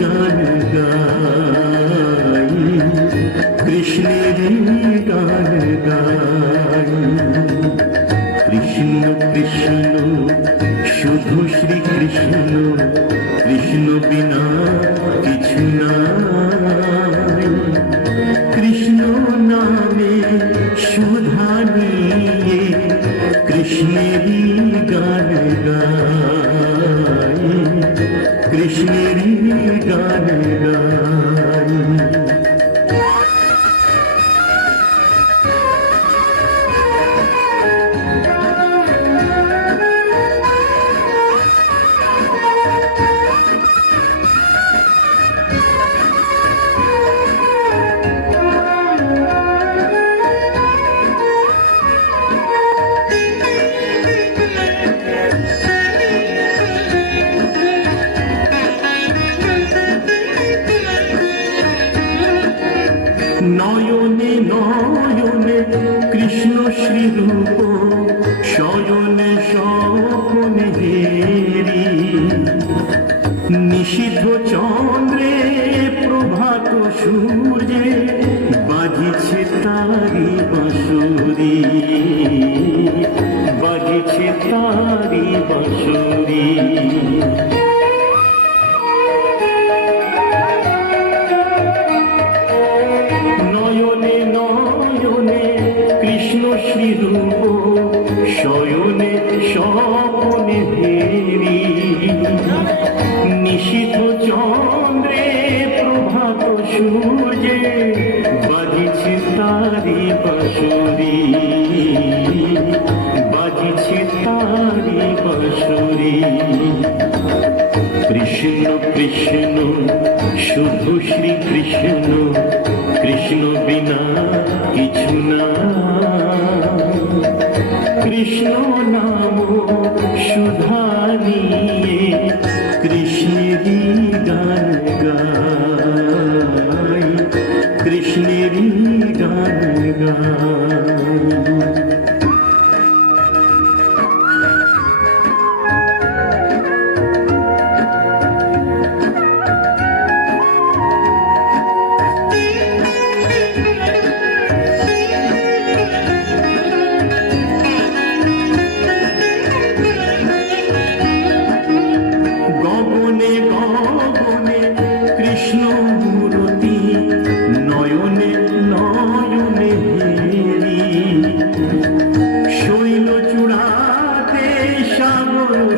গান গাই কৃষ্ণেরই গান গাই কৃষ্ণ কৃষ্ণ শুধু শ্রী কৃষ্ণ কৃষ্ণ বিনা কিছু নাই কৃষ্ণ নামে সুধা নিয়ে কৃষ্ণেরই গান গাই কৃষ্ণেরই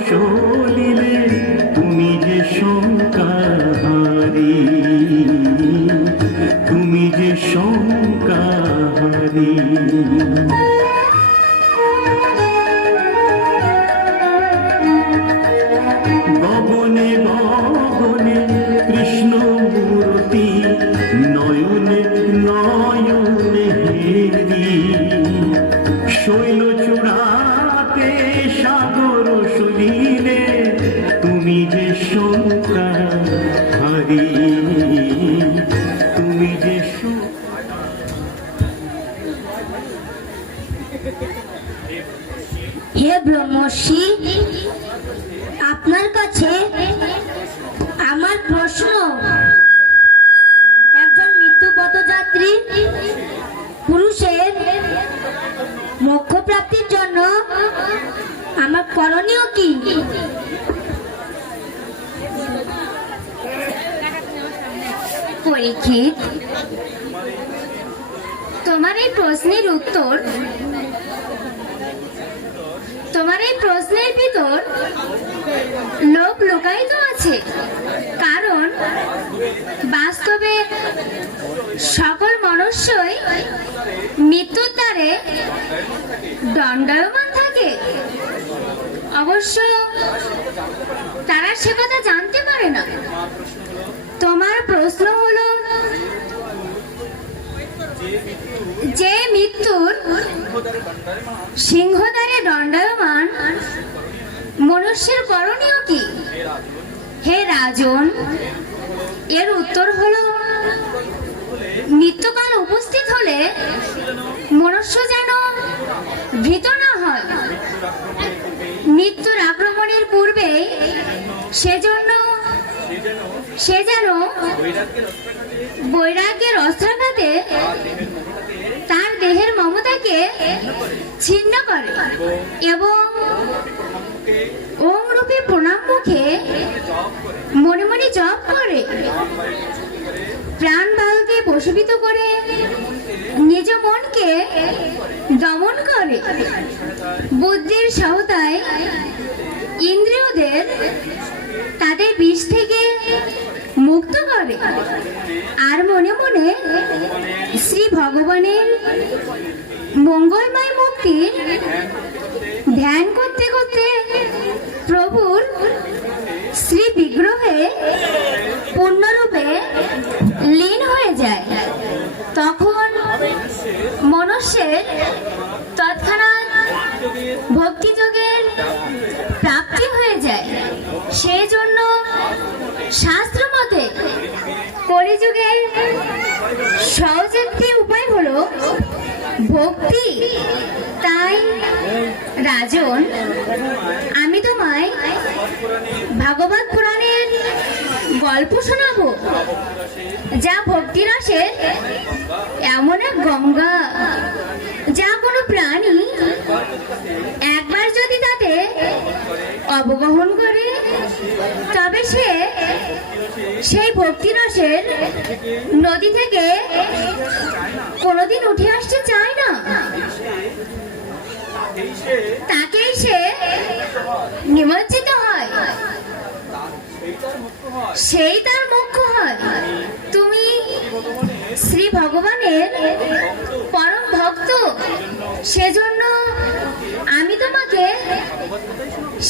সাগর হে ব্রহ্মর্ষি, আপনার কাছে আমার প্রশ্ন। একজন মৃত্যু পথযাত্রী পুরুষের মোক্ষ প্রাপ্তির জন্য আমার করণীয় কি? পরীক্ষিত। তোমার এই প্রশ্নের উত্তর তোমার এই প্রশ্নের ভিতর লোক লুকায়িত আছে। কারণ বাস্তবে সকল মনুষ্যই মৃত্যুর দ্বারে দণ্ডায়মান থাকে। অবশ্য তারা সে কথা জানতে পারে না। তোমার প্রশ্ন হলো, যে মৃত্যুর সিংহদ্বারে দণ্ডায়মান। মনুষ্যের করণীয় কি? হে রাজন, এর উত্তর হলো মৃত্যুকাল উপস্থিত হলে মনুষ্য যেন ভীত না হয়। মৃত্যুর আক্রমণের পূর্বে সেজন্য সে যেন বৈরাগ্যের অস্ত্রাঘাতে তার মমতাকে ছিন্ন করে এবং ওম রূপে প্রণাম মুখে মনে মনে জপ করে। প্রাণ বায়ুকে বশীভূত করে নিজ মনকে দমন করে। বুদ্ধির সহায়তায় ইন্দ্রিয়দের তাদের বিষ থেকে মুক্ত করে। আর মনে মনে শ্রী ভগবানের মঙ্গলময় মুক্তির ধ্যান করতে করতে প্রভুর শ্রী বিগ্রহে পূর্ণরূপে লীন হয়ে যায়। তখন মনুষ্যের তৎক্ষণাৎ ভক্তিযোগের প্রাপ্তি হয়ে যায়। সেই জন্য শাস্ত্র মতে কলিযুগের হলো ভক্তি। তাই, রাজন, আমি তোমায় ভাগবত পুরাণের গল্প শোনাবো, যা ভক্তি রসের এমন এক গঙ্গা, যা কোনো প্রাণী একবার যদি তাতে অবগাহন করে, তবে সে সেই ভক্তি রসের নদী থেকে কোনোদিন উঠে আসতে চায় না। তাকেই সে নিমজ্জিত হয়। সেই তার মুখ্য হয়। তুমি শ্রী ভগবানের পরম ভক্ত। সেজন্য আমি তোমাকে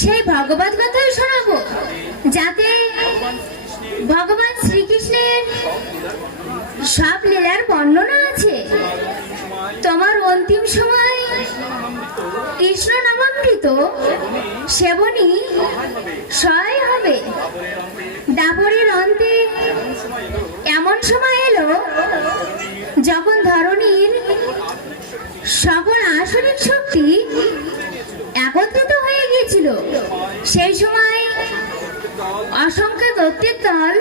সেই ভগবত কথাই শোনাবো। যাতে ভগবান শ্রীকৃষ্ণের সব লীলার বর্ণনা আছে। তোমার অন্তিম সময় কৃষ্ণ নামামৃত সেবনী সয় হবে। দাপরের অন্তে এমন সময় এলো যখন ধরনীর সকল আসরিক শক্তি একত্রিত হয়ে গিয়েছিল সেই সময় অসংখ্য দত্তের দল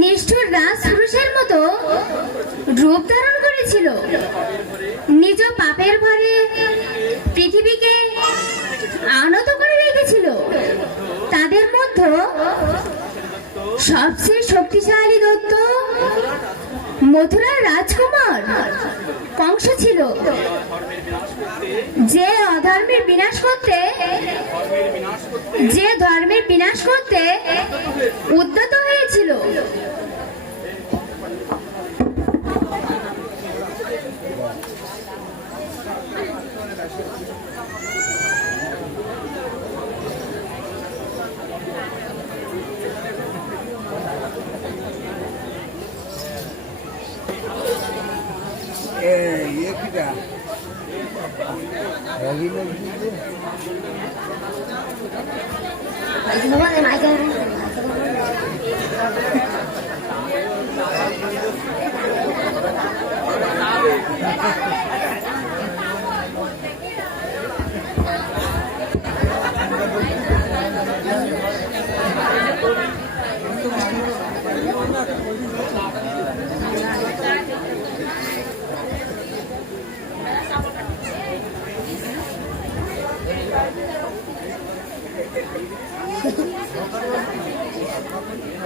নিষ্ঠুর রাজ পুরুষের মতো রূপ ধারণ করেছিল। নিজ পাপের ভরে পৃথিবীকে আনত করে রেখেছিল। তাদের মধ্যে সবচেয়ে শক্তিশালী দত্ত মথুরার রাজকুমার কংস ছিল। যে অধর্মের বিনাশ করতে যে ধর্মের বিনাশ করতে উদ্যত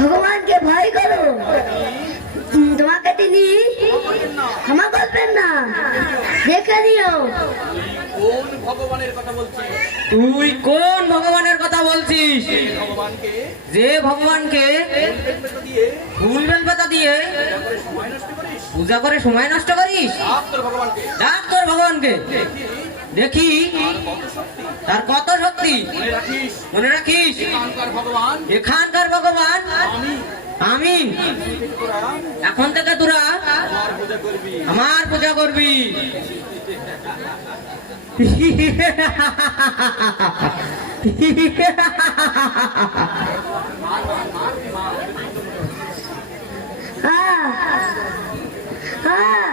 ভগবানকে ভয় করো। তোমাকে তিনি দেখে দিও কোন ভগবানের কথা বলছি তুই কোন ভগবানের কথা বলছিস? যে ভগবানকে ফুল বেলপাতা দিয়ে করে সময় নষ্ট করিস? পূজা করে সময় নষ্ট করিস? ডাক তোর ভগবানকে। ডাক তোর ভগবানকে। দেখি। তার কত শক্তি? মনে রাখিস। এখানকার ভগবান। আমি। আমিন। এখন থেকে তোরা আমার পূজা করবি। আমার পূজা করবি। হ্যাঁ। হ্যাঁ।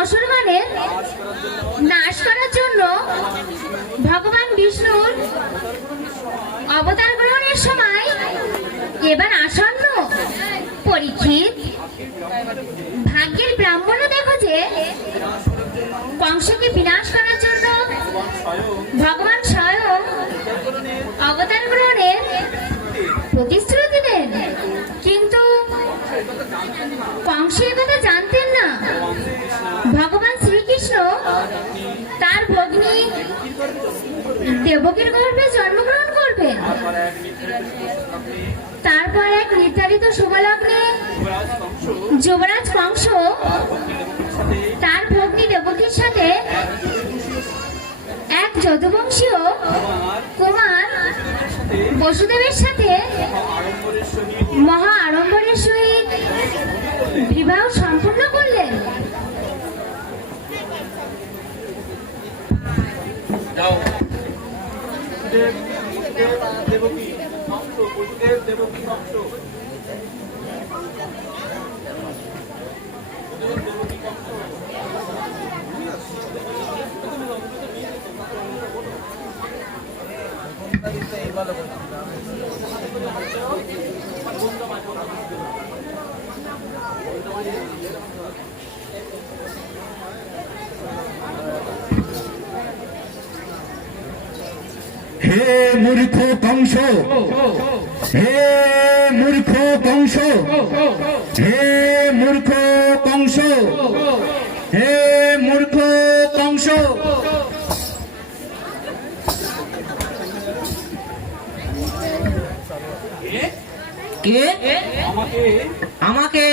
অসুরগণের নাশ করার জন্য ভগবান বিষ্ণুর অবতার গ্রহণের সময় এবার আসন্ন পরীক্ষিত ভাগ্যের ব্রাহ্মণ দেখো যে কংসকে বিনাশ করার জন্য ভগবান স্বয়ং অবতার গ্রহণের প্রতিশ্রুতি দেন। কংস এ কথা জানতেন না? ভগবান শ্রীকৃষ্ণ তার ভগ্নী দেবকীর গর্ভে জন্মগ্রহণ করবেন। তারপর এক নির্ধারিত শুভলগ্নে যুবরাজ কংস তার ভগ্নী দেবকীর সাথে এক যদুবংশীয় কুমার বসুদেবের সাথে মহা আড়ম্বরের সহিত বিবাহ সম্পূর্ণ করলেন। যাও দেব দেব দেবকী কংস বসুদেব দেবকী কংস হে মূর্খ কংস হে মূর্খ কংস হে মূর্খ কংস হে মূর্খ কংস কে? আমাকে আমাকে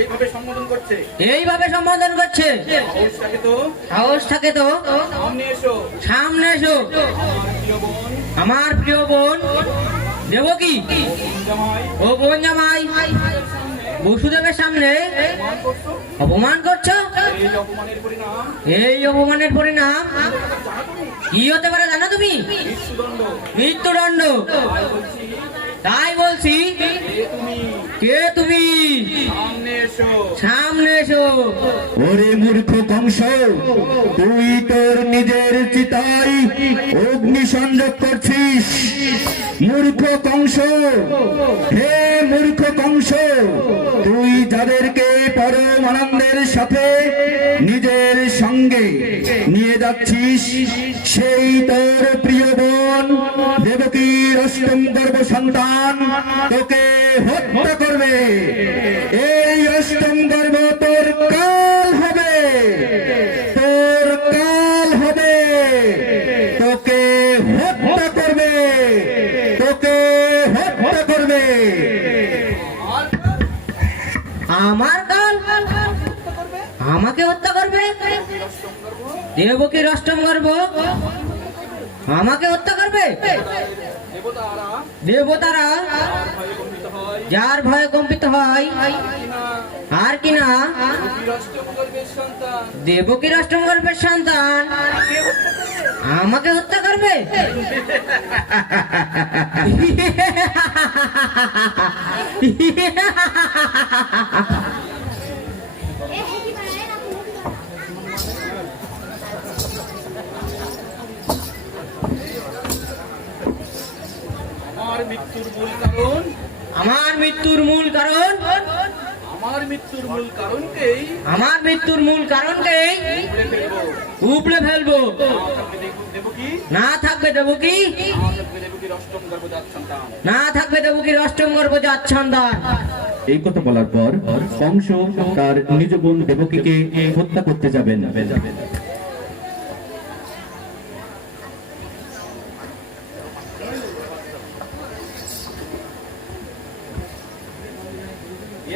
এইভাবে সম্বোধন করছে? এইভাবে সম্বোধন করছে। সাহসটাকে তো? সাহস থাকে তো? সামনে এসো। আমার প্রিয় বোন। দেবকী জামাই ও বোন জামাই। বসুদেবের সামনে অপমান করছ? এই অপমানের পরিণাম। কি হতে পারে জানো তুমি? মৃত্যুদণ্ড। তাই বলছি। কে তুমি? সামনে এসো। সামনে এসো। ওরে মূর্খ কংস তুই তোর নিজের চিতাই অগ্নি সংযোগ করছিস। মূর্খ কংস হে মূর্খ কংস তুই যাদেরকে পরম আনন্দের সাথে নিজের সঙ্গে নিয়ে যাচ্ছিস সেই তোর প্রিয় বোন দেবকীর অষ্টম গর্ভ সন্তান, তোকে হত্যা করবে। এই করবে দেবকীর অষ্টম গর্ভ আমাকে হত্যা করবে? দেবতারা যার ভয়ে কম্পিত হয়, আর কি না? দেবকীর অষ্টম গর্ভের সন্তান আমাকে হত্যা করবে? আমার মৃত্যুর মূল কারণ? আমার মৃত্যুর মূল কারণ? আমার মৃত্যুর মূল কারণকেই আমার মৃত্যুর মূল কারণকেই উপড়ে ফেলব। না থাকবে দেব- দেবকী না থাকবে থাকবে দেবকীর অষ্টম গর্ভ যাচ্ছন্দান এই কথা বলার পর কংস তার নিজ বোন দেবকীকে হত্যা করতে যাবেন।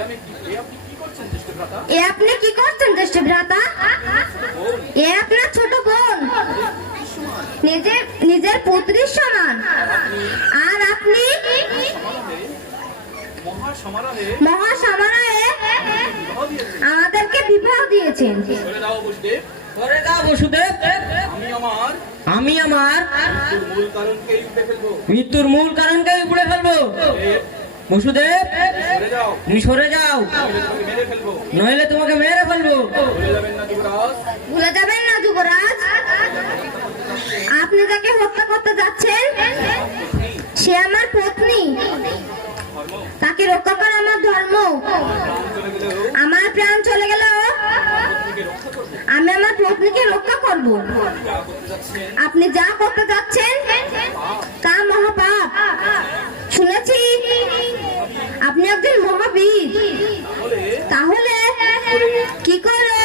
এ আপনি কি করছেন জ্যেষ্ঠ ভ্রাতা? এ আপনি কি করছেন জ্যেষ্ঠ ভ্রাতা? বোন এ আপনার ছোট বোন। নিজের নিজের পুত্রীর সমান। আর আপনি? মহা সমারোহে মহা সমারোহে বিবাহ দিয়েছেন আমাদেরকে বিবাহ দিয়েছেন। বলে দাও বসদেব। করে দাও বসুদেব। আমি আমার মৃত্যুর মূল কারণকে উপড়ে ফেলব। বসুদেব তুমি সরে যাও। নইলে তোমাকে মেরে ফেলব। নইলে তোমাকে মেরে ফেলব। বলে যাবেন না যুবরাজ। ভুলে যাবেন না যুবরাজ। আপনি যাকে হত্যা করতে যাচ্ছেন সে আমার পত্নী। তাকে রক্ষা করা আমার ধর্ম। আমার প্রাণ চলে গেল। আমি আমার পত্নীকে রক্ষা করব। আপনি যা করতে যাচ্ছেন তা মহাপাপ। আপনি একজন মহাবীর তাহলে কি করে?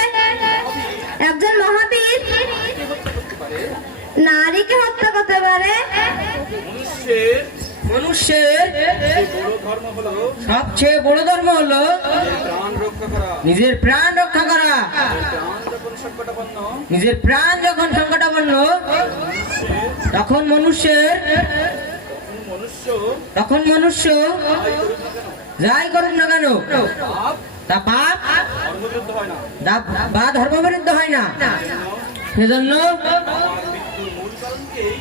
একজন মহাবীর নারীকে হত্যা করতে পারে? মনুষ্যের মনুষ্যের হলো সবচেয়ে বড় ধর্ম হলো যে প্রাণ রক্ষা করা। নিজের প্রাণ রক্ষা করা। নিজের প্রাণ যখন সংকটাপন্ন তখন মানুষের মনুষ্য তখন মনুষ্য যাই করুক না কেন? তা পাপ? বা ধর্মবিরুদ্ধ হয় না। সেজন্য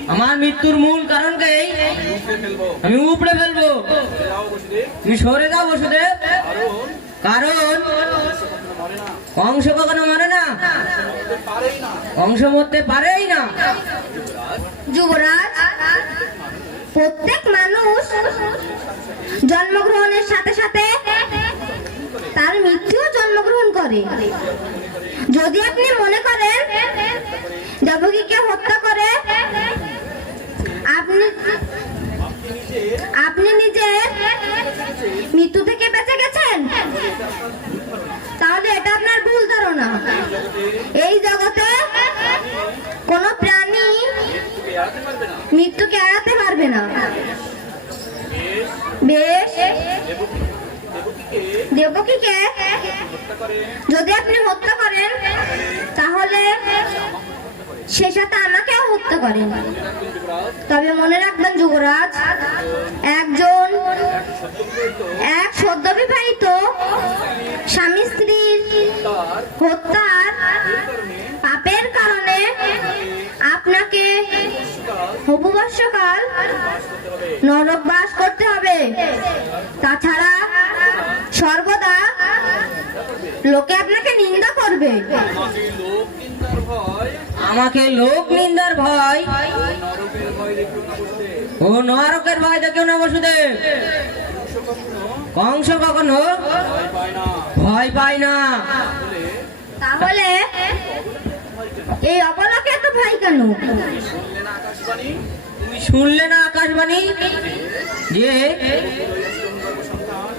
আমার মৃত্যুর মূল ফেলব আমি উপড়ে ফেলব। তুমি সরে যাও বসুদেব কারণ অংশ কখনো মানে না। অংশ মরতে পারেই না। যুবরাজ প্রত্যেক মানুষ জন্মগ্রহণের সাথে সাথে তার মৃত্যুও জন্মগ্রহণ করে। যদি আপনি মনে করেন দেবকীকে হত্যা করে, আপনি আপনি নিজে মৃত্যু থেকে বেঁচে গেছেন, তাহলে এটা আপনার ভুল ধারণা। এই জগতে কোনো প্রাণী মৃত্যুকে এড়াতে পারবে না। বেশ। দেবকীকে হত্যা যদি আপনি হত্যা করেন, তাহলে সে সাথে আমাকেও হত্যা করেন। তবে মনে রাখবেন যুবরাজ, একজন, এক সদ্য বিবাহিত স্বামী স্ত্রীর তার হত্যার কারণে পাপের কারণে আপনাকে উপবাসকাল নরক বাস করতে হবে। তাছাড়া সর্বদা লোকে আপনাকে নিন্দা করবে। আমাকে লোক নিন্দার ভয়। ও নরকের ভয় দেখেও না বসুদেব। কংস কখনো ভয় পায় না। ভয় পায় না তাহলে এই অবলাকে এত ভাই কেন? শুনলে না আকাশবাণী? যে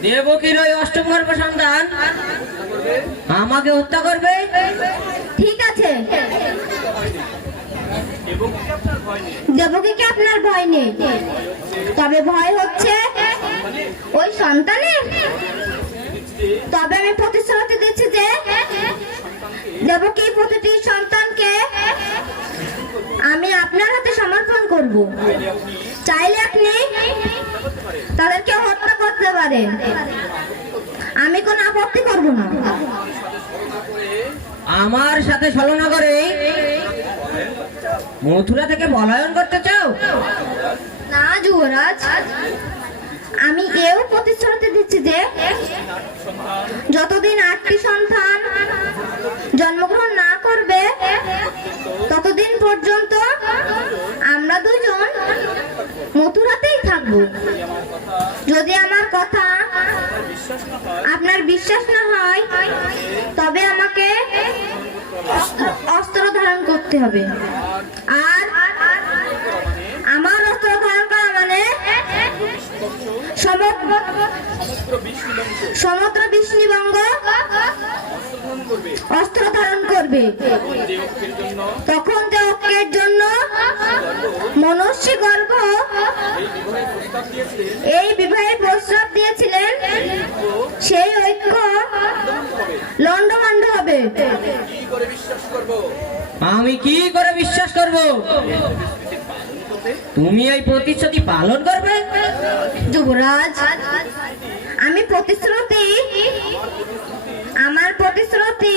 দেবকীর ওই অষ্টম গর্ভ সন্তান আমাকে হত্যা করবে? ঠিক আছে। দেবকীকে আপনার ভয় নেই। তবে ভয় হচ্ছে ওই সন্তানের। তবে আমি প্রতিশ্রুতি দিচ্ছি যে দেবকী প্রতিটি সন্তানকে আমি আপনার হাতে সমর্পণ করব। চাইলে আপনি তাদেরকে হত্যা করতে পারেন। আমি কোনো আপত্তি করব না। আমার সাথে ছলনা করে মথুরা থেকে পলায়ন করতে চাও? না যুবরাজ। আমি এও প্রতিশ্রুতি দিচ্ছি যে যতদিন আটটি সন্তান জন্মগ্রহণ না করবে ততদিন পর্যন্ত আমরা দুজন মথুরাতেই থাকব যদি আমার কথা আপনার বিশ্বাস না হয় তবে আমাকে অস্ত্র ধারণ করতে হবে। আর আমার অস্ত্র ধারণ করা মানে সমগ্র বিষ্ণুবঙ্গ অস্ত্র ধারণ করবে। তখন দেবকের জন্য মনস্বী এই বিবাহের প্রস্তাব দিয়েছিলেন সেই ঐক্য লন্ডভন্ড হবে। আমি কি করে বিশ্বাস করব? তুমি এই প্রতিশ্রুতি পালন করবে? যুবরাজ আমি প্রতিশ্রুতি আমার প্রতিশ্রুতি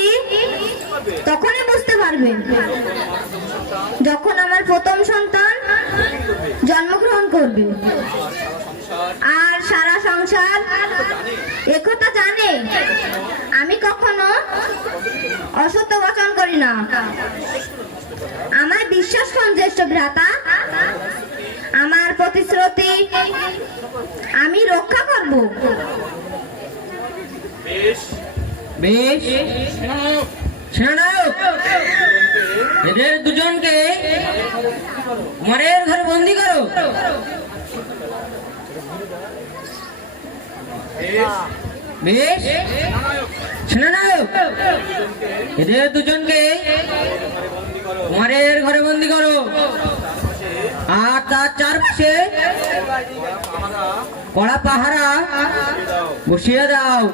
তখনই বুঝতে পারবেন যখন আমার প্রথম সন্তান জন্মগ্রহণ করবে। আর সারা সংসার একথা জানে? আমি কখনো অসত্য বচন করি না। আমার বিশ্বাস করুন জ্যেষ্ঠ ভ্রাতা আমার প্রতিশ্রুতি আমি রক্ষা করব। বেশ। এদের দুজনকে মারের ঘরে বন্দি করো। বেশ। সেনানায়ক, সেনানায়ক। এদের দুজনকে কুমারের ঘরে বন্দি করো। আর তার চারপাশে কড়া পাহারা বসিয়ে দাও।